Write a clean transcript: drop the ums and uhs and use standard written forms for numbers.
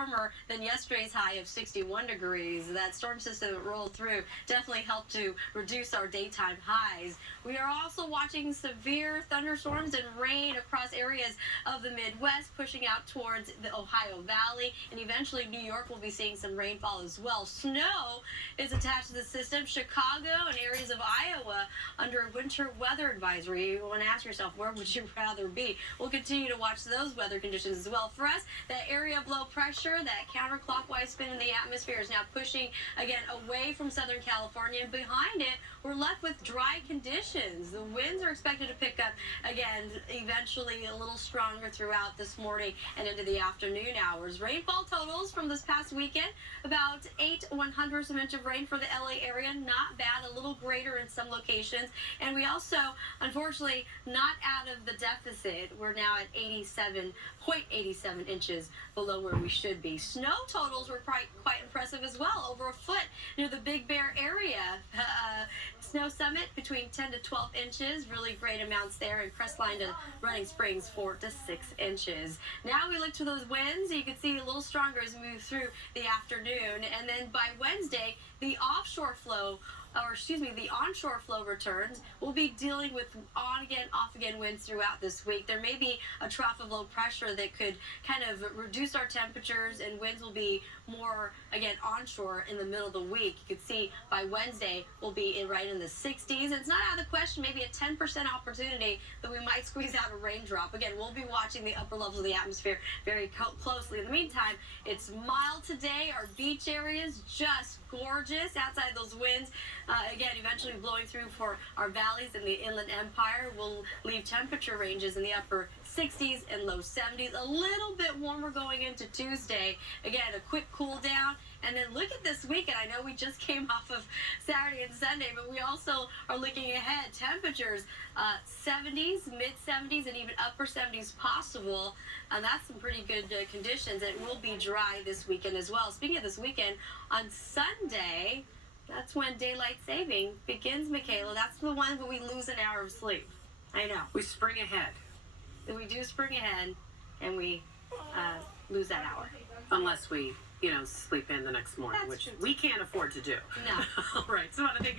warmer than yesterday's high of 61 degrees. That storm system that rolled through definitely helped to reduce our daytime highs. We are also watching severe thunderstorms and rain across areas of the Midwest, pushing out towards the Ohio Valley, and eventually New York will be seeing some rainfall as well. Snow is attached to the system. Chicago and areas of Iowa under a winter weather advisory. You want to ask yourself, where would you rather be? We'll continue to watch those weather conditions as well. For us, that area of low pressure, that counterclockwise spin in the atmosphere, is now pushing again away from Southern California, and behind it we're left with dry conditions. The winds are expected to pick up again eventually a little stronger throughout this morning and into the afternoon hours. Rainfall totals from this past weekend, about 8/100ths of an inch of rain for the LA area. Not bad, a little greater in some locations. And we also, unfortunately, not out of the deficit. We're now at 87.87 inches below where we should be. Snow totals were quite impressive as well, over a foot near the Big Bear area. Snow Summit between 10 to 12 inches, really great amounts there, and Crestline to Running Springs 4 to 6 inches. Now we look to those winds. You can see a little stronger as we move through the afternoon, and then by Wednesday the onshore flow returns. We'll be dealing with on again, off again winds throughout this week. There may be a trough of low pressure that could kind of reduce our temperatures, and winds will be more again onshore in the middle of the week. You can see by Wednesday we'll be right in the 60s. It's not out of the question, maybe a 10% opportunity that we might squeeze out a raindrop. Again, we'll be watching the upper levels of the atmosphere very closely. In the meantime, it's mild today. Our beach areas just gorgeous outside those winds. Again, eventually blowing through for our valleys in the Inland Empire. Will leave temperature ranges in the upper 60s and low 70s. A little bit warmer going into Tuesday. Again, a quick cool down. And then look at this weekend. I know we just came off of Saturday and Sunday, but we also are looking ahead. Temperatures 70s, mid-70s, and even upper 70s possible. And that's some pretty good conditions. It will be dry this weekend as well. Speaking of this weekend, on Sunday, that's when daylight saving begins, Michaela. That's the one where we lose an hour of sleep. I know. We spring ahead. We do spring ahead, and we lose that hour. Unless we, sleep in the next morning, That's which true. we can't afford to do. No. All right. So I want to thank you so